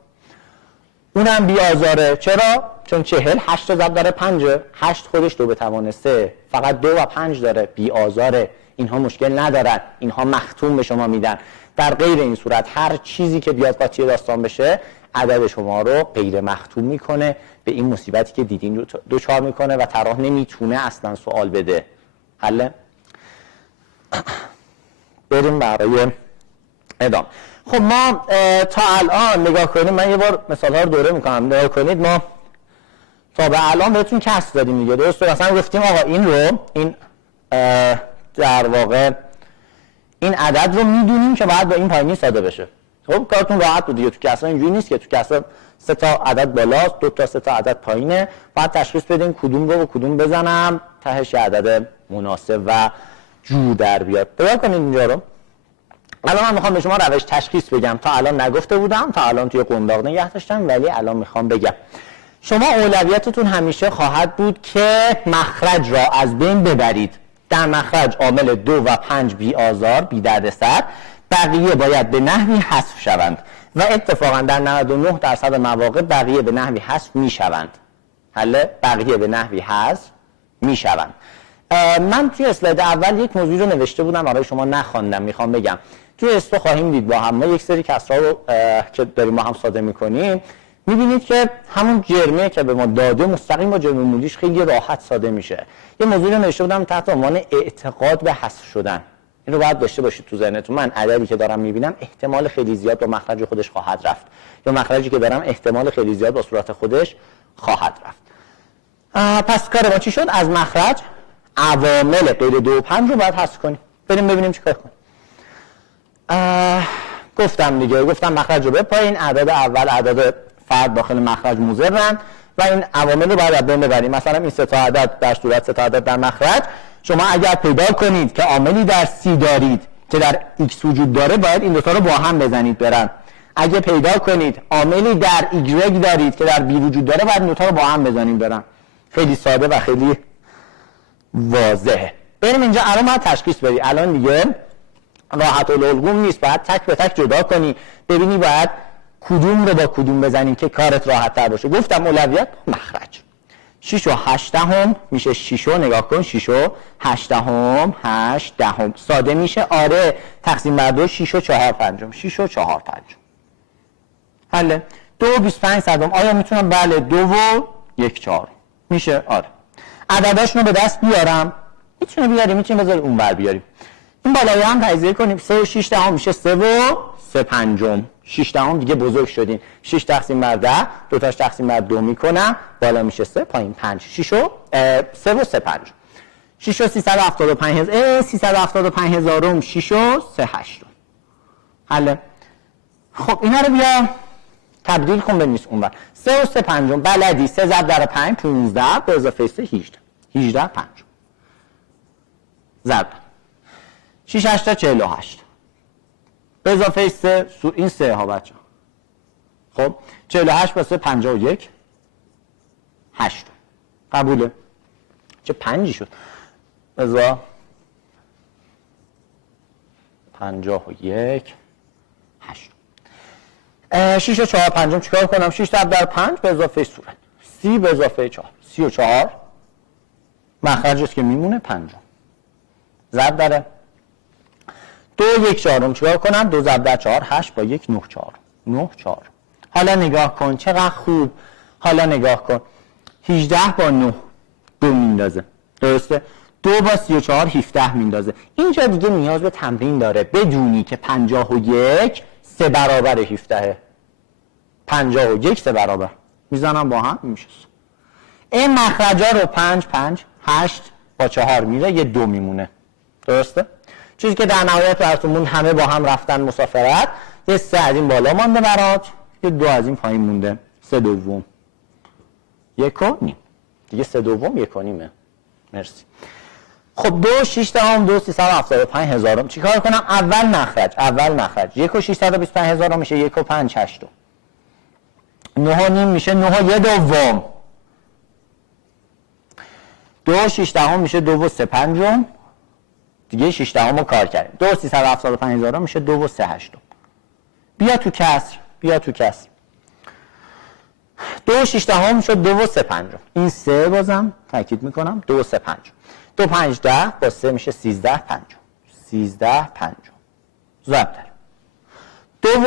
اونم بی آزاره. چرا؟ چون 40 8 ضرب در 5. 8 خودش 2 به توان 3. فقط 2 و 5 داره. بی آزاره. اینها مشکل ندارن. اینها مختوم به شما میدن. در غیر این صورت هر چیزی که بیاد قاطی داستان بشه عدد شما رو غیر مختوم میکنه، به این مصیبتی که دیدین دوچار میکنه و طراح نمیتونه اصلا سوال بده. حله؟ بریم برای ادامه. خب ما تا الان نگاه کنیم، من یه بار مثال ها رو دوره میکنم. نگاه کنید ما تا به الان بهتون کسر دادیم دیگه، درسته؟ مثلا گفتیم آقا این در واقع این عدد رو میدونیم که باید با این پایینی ساده بشه. خب کارتون راحت بود دیگه. تو کسر اینجوری نیست که تو کسر 3 تا عدد بالاست، 2 تا 3 تا عدد پایینه. باید تشخیص بدیم کدوم رو با کدوم بزنم تهش عدد مناسب و جور در بیاد. نگاه کنید اینجا رو. الان من میخوام به شما روش تشخیص بگم. تا الان نگفته بودم، تا الان توی قنداق نگه داشتم، ولی الان میخوام بگم. شما اولویتتون همیشه خواهد بود که مخرج را از بین ببرید. در مخرج عامل 2 و 5 بی آزار، بی دردسر، بقیه باید به نحوی حذف شوند و اتفاقا در 99% مواقع بقیه به نحوی حذف میشوند. حله؟ بقیه به نحوی حذف میشوند. من توی اسلاید اول یک موضوع رو نوشته بودم برای شما نخواندم، میخوام بگم. توی استو خواهیم دید با هم ما یک سری کسرها رو که داریم با هم ساده میکنیم، میبینید که همون جرمه که به ما داده مستقیم با جرم مولیش خیلی راحت ساده میشه. یه موضوع رو نوشته بودم تحت عنوان اعتقاد به حذف شدن. این رو باید داشته باشید تو ذهنتون. من عددی که دارم میبینم احتمال خیلی زیاد با مخرج خودش خواهد رفت، یا مخرجی که دارم احتمال خیلی زیاد با صورت خودش خواهد رفت. پس کار ما چی شد؟ از مخرج عوامل غیر 2 و 5 رو باید حذف کنیم. بریم ببینیم چیکار کنیم. گفتم دیگه، گفتم مخرج رو بپایین. عدد اول عدد فرد داخل مخرج مضرن و این عوامل رو باید از بین ببریم. مثلا این 3 تا عدد در صورت 3 تا عدد در مخرج، شما اگر پیدا کنید که عاملی در C دارید که در X وجود داره، باید این دو تا رو با هم بزنید برن. اگه پیدا کنید عاملی در Y دارید که در B وجود داره، باید این دو تا رو با هم بزنید برن. خیلی ساده و خیلی واضحه. بریم اینجا الان باید تشخیص بدی. الان دیگه راحت الالگوم نیست، باید تک به تک جدا کنی، ببینی باید کدوم رو با کدوم بزنیم که کارت راحت تر باشه. گفتم اولویت مخرج. 6 و 8 میشه 6 و نگاه کن، 6 و 8 ساده میشه. آره تقسیم بر 2 6 و 4 پنجم، 6 و 4 پنجم. حله. 2 و 25 صدم. آیا میتونم؟ بله 2 و 1 4 میشه. آره عدداشون رو به دست بیارم. میتونه بیاریم، میتونیم بذاریم اونور بیاریم. این بالایی هم تجزیه کنیم. 3 و 6 میشه 3 و 3 پنجم. 6 دیگه بزرگ شدین. 6 تقسیم بر 10، 2 تاش تقسیم بر 2 میکنم، بالا میشه 3، پایین 5. 6 و 3 و 3 پنجم. 6 و 375 375,000 6 و 3 هشتم. حله. خب اینا رو بیا تبدیل کن بنویس اونور. 3 و 3 پنجم بلدی. 3 ضرب در 5 15 به اضافه 3 18. 18 پنجم. ضرب 6 8 48 به اضافه 3 این 3 ها بچه. خب 48 با 3 51 8. قبوله؟ چه 5 شد؟ بذار 51 8. 6 و 4 پنجم چیکار کنم؟ 6 ضرب در 5 به اضافه صورت 30 به اضافه 4 34 مخرجش که میمونه 5. ضرب در 2 1 4 چیکار کنم؟ 2 ضرب در 4 8 با 1 9 4 9 4. حالا نگاه کن چقدر خوب. حالا نگاه کن 18 با 9 2 میندازه، درسته؟ 2 با 34 17 میندازه. اینجا دیگه نیاز به تمرین داره. بدونی که 51 3 برابر 17. 51 3 برابر میزنم با هم میشه. این مخرجا رو 5 5 8 با 4 میره، یه 2 میمونه، درسته؟ چیزی که در نهایت براتون همه با هم رفتن مسافرت، یه 3 از این بالا مانده برات، یه 2 از این پایین مونده. 3 دوم 1 و نیم دیگه. 3 دوم 1 و نیمه. مرسی. خب 2 6 دهم 2 375,000 چیکار کنم؟ اول مخرج 1 و 625,000 میشه 1 و 5 8. 9 و نیم میشه 9 و 1 دوم. 2 6 دهم میشه 2 و 3 پنجم. دیگه 6 دهم رو کار کردیم. 2 375,000 میشه 2 و 3 هشتم. بیا تو کسر، بیا تو کسر. 2 6 دهم میشه 2 و 3 پنجم. این 3 بازم تاکید میکنم 2 و 3 پنجم. 2 5 10 با 3 میشه 13 پنجم. 13 پنجم. ضرب در. 2 و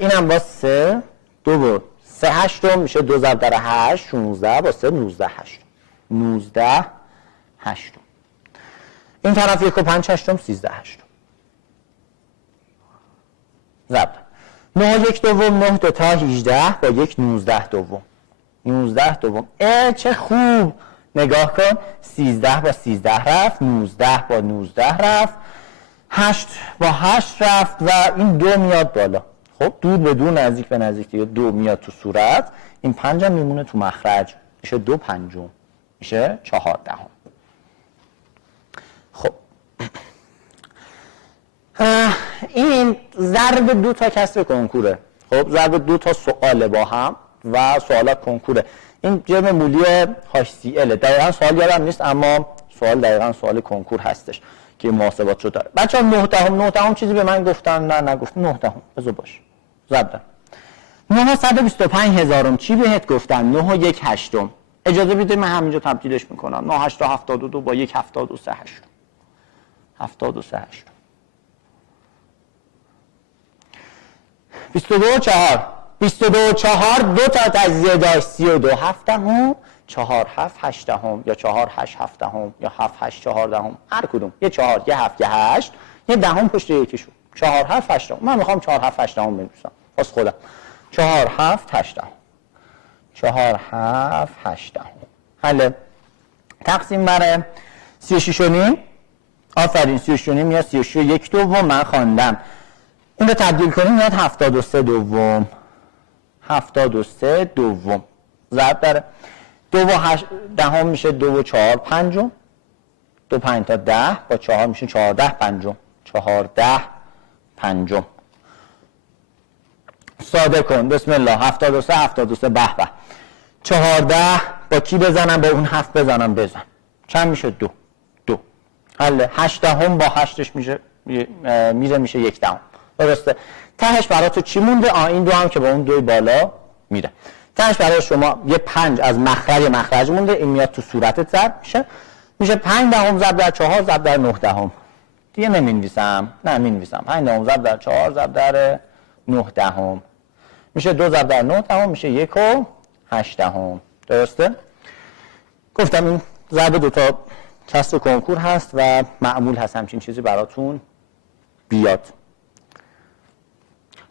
اینم با 3 2 و 3 هشتم میشه 2 ضرب در 8 16 با 3 19 هشتم. 19 هشتم. این طرف 1 و 5 هشتم 13 هشتم. ضرب. 9 1 دوم 9 2 تا 18 با 1 19 دوم. 19 دوم. چه خوب. نگاه کن. 13 با 13 رفت. 19 با 19 رفت. 8 با 8 رفت و این 2 میاد بالا. خب دور به دور نزدیک به نزدیک دیگه 2 میاد تو صورت. این 5 هم میمونه تو مخرج. میشه 2 پنجم. میشه 4 دهم. خب این ضرب 2 تا کسر کنکوره. خب ضرب 2 تا سواله با هم و سوالات کنکوره. این جرم مولی HCl دقیقاً سوال یادم نیست اما سوال دقیقاً سوال کنکور هستش که محاسبات رو داره. بچه‌ها 9 دهم چیزی به من گفتن؟ نه نگفتن. 9 دهم بذار باشه. ضرب در 925,000 چی بهت گفتن؟ 9 و 1 هشتم. اجازه بدید من همینجا تبدیلش میکنم. 9 8 72 با 1 73 هشتم. 73 هشتم. 22 4 22 4 2 تا تجزیه داشت 32 هفتم 4 7 هشتم یا 4 8 هفتم یا 7 8 14 هر کدوم یه 4 یه 7 یه 8 یه دهم پشت یکیشون 4 7 هشتم. من میخوام 4 7 هشتم بنویسم واسه خودم. 4 7 هشتم 4 7 هشتم. حل تقسیم بر 36 و نیم. آفرین 36 و نیم یا 36 و 1 دوم من خواندم. این رو تبدیل کنیم میاد 73 دوم. 73 دوم. ضرب در 2 و 8 دهم میشه 2 و 4 پنجم. 2 5 تا 10 با 4 میشه 14 پنجم. 14 پنجم. ساده کن بسم الله. 73 73 به به. 14 با کی بزنم؟ با اون 7 بزنم. بزن. چند میشه؟ 2 2. حل 8 دهم با 8ش میشه میشه 1 دهم. درسته. تهش برای تو چی مونده؟ این 2 هم که با اون 2 بالا میره. تهش برای شما یه 5 از مخرج مونده. این میاد تو صورتت ضرب میشه 5 دهم ضرب در 4 ضرب در 9 دهم. دیگه نمی‌نویسم. نه می‌نویسم. 5 دهم ضرب در 4 ضرب در 9 دهم. میشه 2 ضرب در 9 دهم میشه 1 و 8 دهم. درسته؟ گفتم این ضرب 2 تا کسر کنکور هست و معمول هست همچین چیزی براتون بیاد.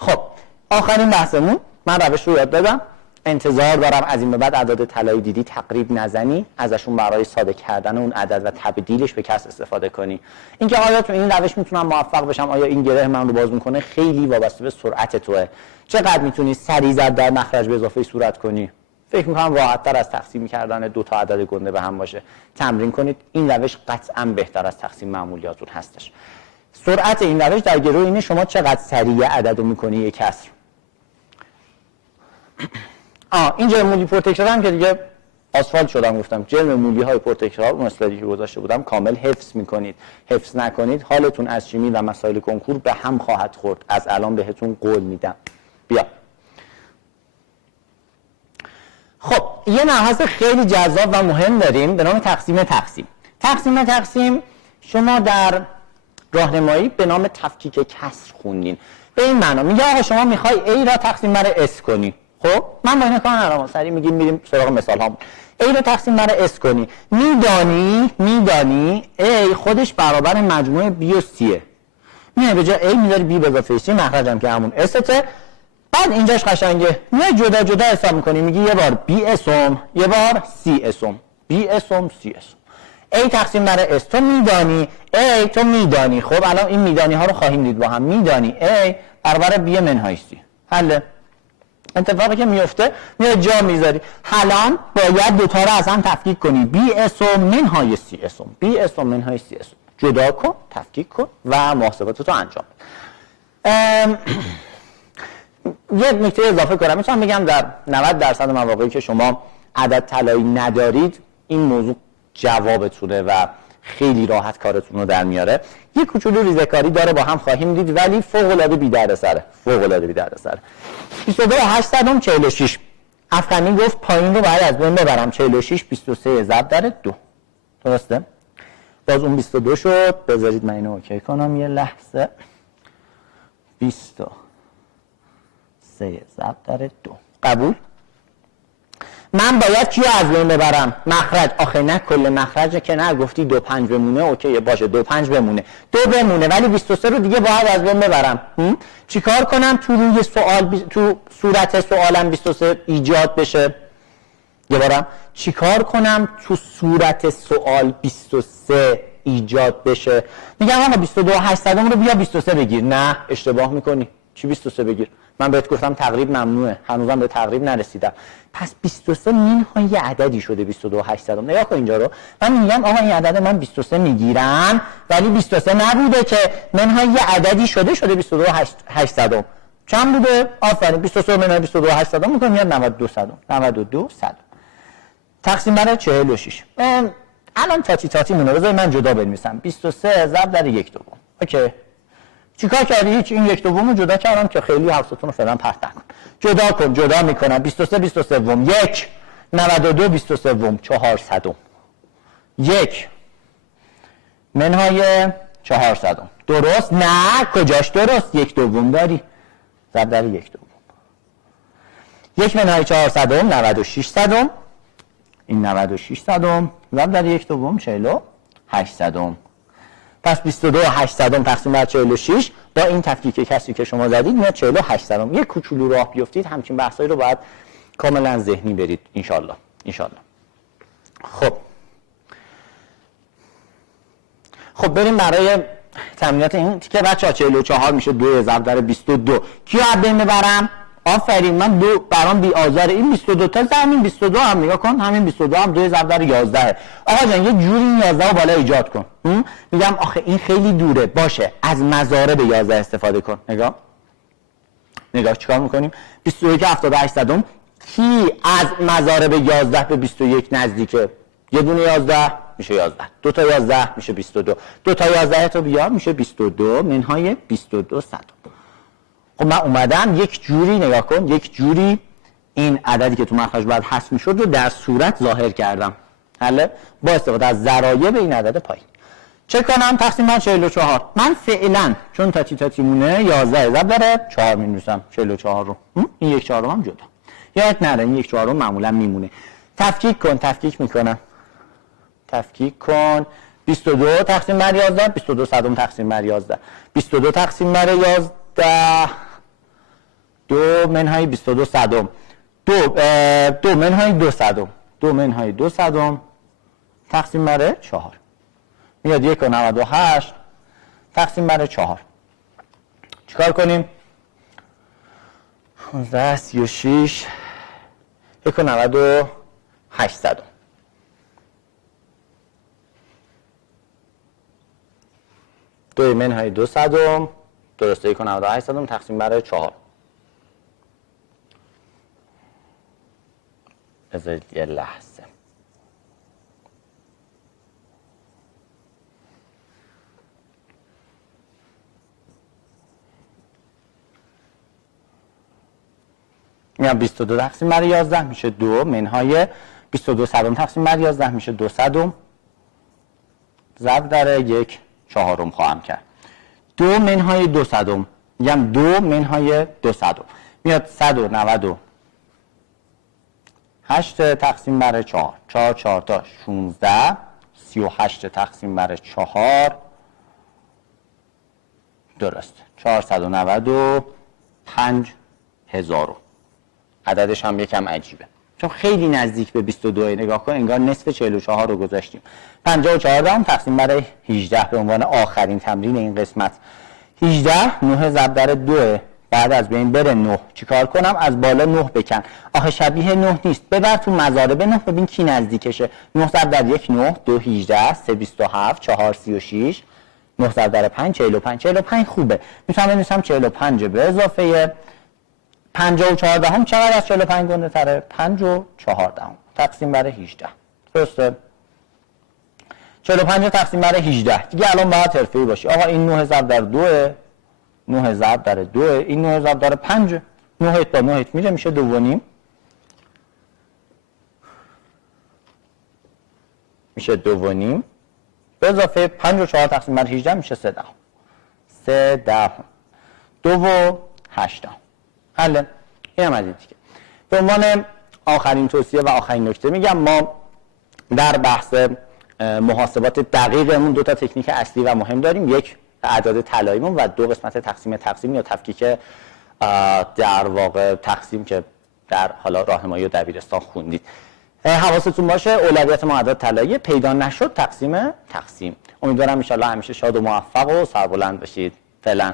خب آخرین بحثمون. من روش رو یاد دادم. انتظار دارم از این به بعد اعداد طلایی دیدی تقریب نزنی، ازشون برای ساده کردن اون عدد و تبدیلش به کسر استفاده کنی. اینکه آیا تو این روش میتونم موفق بشم، آیا این گره من رو باز میکنه، خیلی وابسته به سرعت توئه. چقدر میتونی سریع ضرب در مخرج به اضافه صورت کنی؟ فکر میکنم راحت تر از تقسیم کردن 2 تا عدد گنده به هم باشه. تمرین کنید. این روش قطعا بهتر از تقسیم معمولیاتون هستش. سرعت این روش در گروه اینه شما چقدر سریع عدد رو میکنی یک کسر. این جرم مولی پروتکتور هم که دیگه آسفالت شدم گفتم. جرم مولی های پروتکتور اون اسلایدی که گذاشته بودم کامل حفظ میکنید. حفظ نکنید حالتون از شیمی و مسائل کنکور به هم خواهد خورد. از الان بهتون قول میدم. بیا. خب یه مبحث خیلی جذاب و مهم داریم به نام تقسیم. شما در راهنمایی به نام تفکیک کسر خوندین. به این معنا میگه آقا شما میخوای A را تقسیم بر S کنی. خب من با این کار ندارم. سریع میریم سراغ مثال ها. A را تقسیم بر S کنی. میدانی A خودش برابر مجموع B و C. میای به جای A میذاری B به اضافه C، مخرجم که همون S ته. بعد اینجاش قشنگه. میای جدا جدا حساب میکنی. میگی یه بار B اسم، یه بار C اسم. B اسم C اسم. A تقسیم بر S تو میدانی. خب الان این میدانی ها رو خواهیم دید با هم. میدانی A برابر B منهای C. حل. اتفاقی که میفته میاد جا میذاری. حالا باید 2 تا رو از هم تفکیک کنی. B اسم منهای C اسم. B اسم منهای C اسم. جدا کن، تفکیک کن و محاسباتتو انجام بده. یه نکته اضافه کنم. میتونم بگم در 90% مواقعی که شما عدد طلایی ندارید این موضوع جوابتونه و خیلی راحت کارتون رو در میاره. یه کوچولو ریزه‌کاری داره با هم خواهیم دید ولی فوق‌العاده بی‌دردسره. 22,800 46. افغانی گفت پایین رو باید از بین ببرم. 46 23 ضرب در 2. درسته؟ باز اون 22 شد. بذارید من اینو اوکی کنم یه لحظه. 23 ضرب در 2. قبول؟ من باید کیو از بین ببرم؟ مخرج. آخه نه کل مخرج که نه، گفتی 2 5 بمونه. اوکی باشه 2 5 بمونه. 2 بمونه ولی 23 رو دیگه باید از بین ببرم. چیکار کنم تو روی سوال تو صورت سوالم 23 ایجاد بشه؟ یه بارم چیکار کنم تو صورت سوال 23 ایجاد بشه؟ میگم آقا 22,800 رو بیا 23 بگیر. نه اشتباه میکنی. چی 23 بگیر؟ من بهت گفتم تقریب ممنوعه. هنوزم به تقریب نرسیدم. پس 23 منهای یه عددی شده 22,800. نگاه کن اینجا رو. من میگم آقا این عدد من 23 میگیرم ولی 23 نبوده که منهای یه عددی شده 22,800. چند بوده؟ آفرین 23 منهای 22,800 میکنم میاد 92 صد. تقسیم بر 46. الان تاتی مونه. بذار من جدا بنویسم. 23 ضرب در 1/2. اوکی. چیکار کردی؟ هیچ. این 1/2 رو جدا کردم که خیلی حواستون رو فعلا پرت نکن. جدا میکنم. 23 23 1 92 23 400. 1 منهای 400. درست؟ نه کجاش درست؟ 1/2 داری. ضرب در 1/2. 1 منهای 400 96 صدم. این 96 صدم ضرب در 1/2 48 صدم. پس 22,800 تقسیم بر 46 با این تفکیک کسی که شما زدید میاد 48 صدم. یک کوچولو راه بیفتید همچین بحثایی رو باید کاملا ذهنی برید انشالله. خب بریم برای تمرینات این که بچه‌ها 44 میشه 2 ضرب در 22. کیو از بین ببرم؟ آفرین من 2 برام بی آزار. این 22 تا همین 22 هم نگاه کن. همین 22 هم 2 ضرب در 11. آقا جان یه جوری این 11 رو بالا ایجاد کن. میگم آخه این خیلی دوره. باشه از مضارب 11 استفاده کن. نگاه چیکار میکنیم؟ 21 78 کی از مضارب 11 به 21 نزدیکه؟ یه دونه 11 میشه 11. 2 تا 11 میشه 22. 2 تا 11 تا بیار میشه 22 منهای 22 صد. خب من اومدم یک جوری نگاه کن. یک جوری این عددی که تو مخرج بعد حذف میشد رو در صورت ظاهر کردم. حالا با استفاده از ضرایب این عدد پایین چه کنم؟ تقسیم بر 44. من فعلا چون تاتی مونه 11 ضرب در 4 می‌نویسم 44 رو. این 1/4 هم جدا. یادت نره این 1/4 معمولا میمونه. تفکیک میکنم. تفکیک کن. 22 تقسیم بر 11 22 صدم تقسیم بر 11. 22 تقسیم بر 11 2 منهای 22 صدم. 2 منهای 2 صدم. 2 منهای 2 صدم تقسیم بر 4 میاد 1.98 تقسیم بر 4. چیکار کنیم؟ 15 36 1.98 صدم. دو منهای 2 صدم درسته 1.98 صدم تقسیم بر 4. بذارید یه لحظه. میام 22 تقسیم بر 11 میشه 2 منهای 22 صدم تقسیم بر 11 میشه 2 صدم ضرب در 1/4 خواهم کرد. 2 منهای 2 صدم میگم 2 منهای 2 صدم میاد 198 تقسیم بر 4 4 تا 16 38 تقسیم بر 4 درست 495,000. عددش هم یکم عجیبه چون خیلی نزدیک به 22 نگاه کن انگار نصف 44 رو گذاشتیم. 54 تقسیم بر 18 به عنوان آخرین تمرین این قسمت. 18 9 ضرب در 2 بعد از بین بره 9 چیکار کنم؟ از بالا 9 بکن. آخه شبیه 9 نیست. ببر تو مضارب 9 ببین کی نزدیکشه. 9 ضرب در 1 9 2 18 3 27 4 36 9 ضرب در 5 45 خوبه. میتونم بنویسم 45 به اضافه 54 هم چقدر از 45 گنده تره؟ 54 تقسیم بر 18 درسته؟ 45 تقسیم بر 18 دیگه الان باید حرفه‌ای باشی. آقا این 9 ضرب در 2 9 ضرب در 2 این 9 ضرب در 5 9 با 9 میره میشه 2.5 میشه 2.5 به اضافه 5 و 4 تقسیم بر 18 میشه 3 دهم 3 دهم 2 و 8 دهم. حل اینم از این دیگه. به عنوان آخرین توصیه و آخرین نکته میگم ما در بحث محاسبات دقیقمون دو تا تکنیک اصلی و مهم داریم. یک اعداد طلاییمون و دو قسمت تقسیم یا تفکیک در واقع تقسیم که در حالا راهنمایی و دبیرستان خوندید. حواستون باشه اولویت ما اعداد طلایی، پیدا نشد تقسیم. امیدوارم ان شاء الله همیشه شاد و موفق و سربلند باشید. فعلا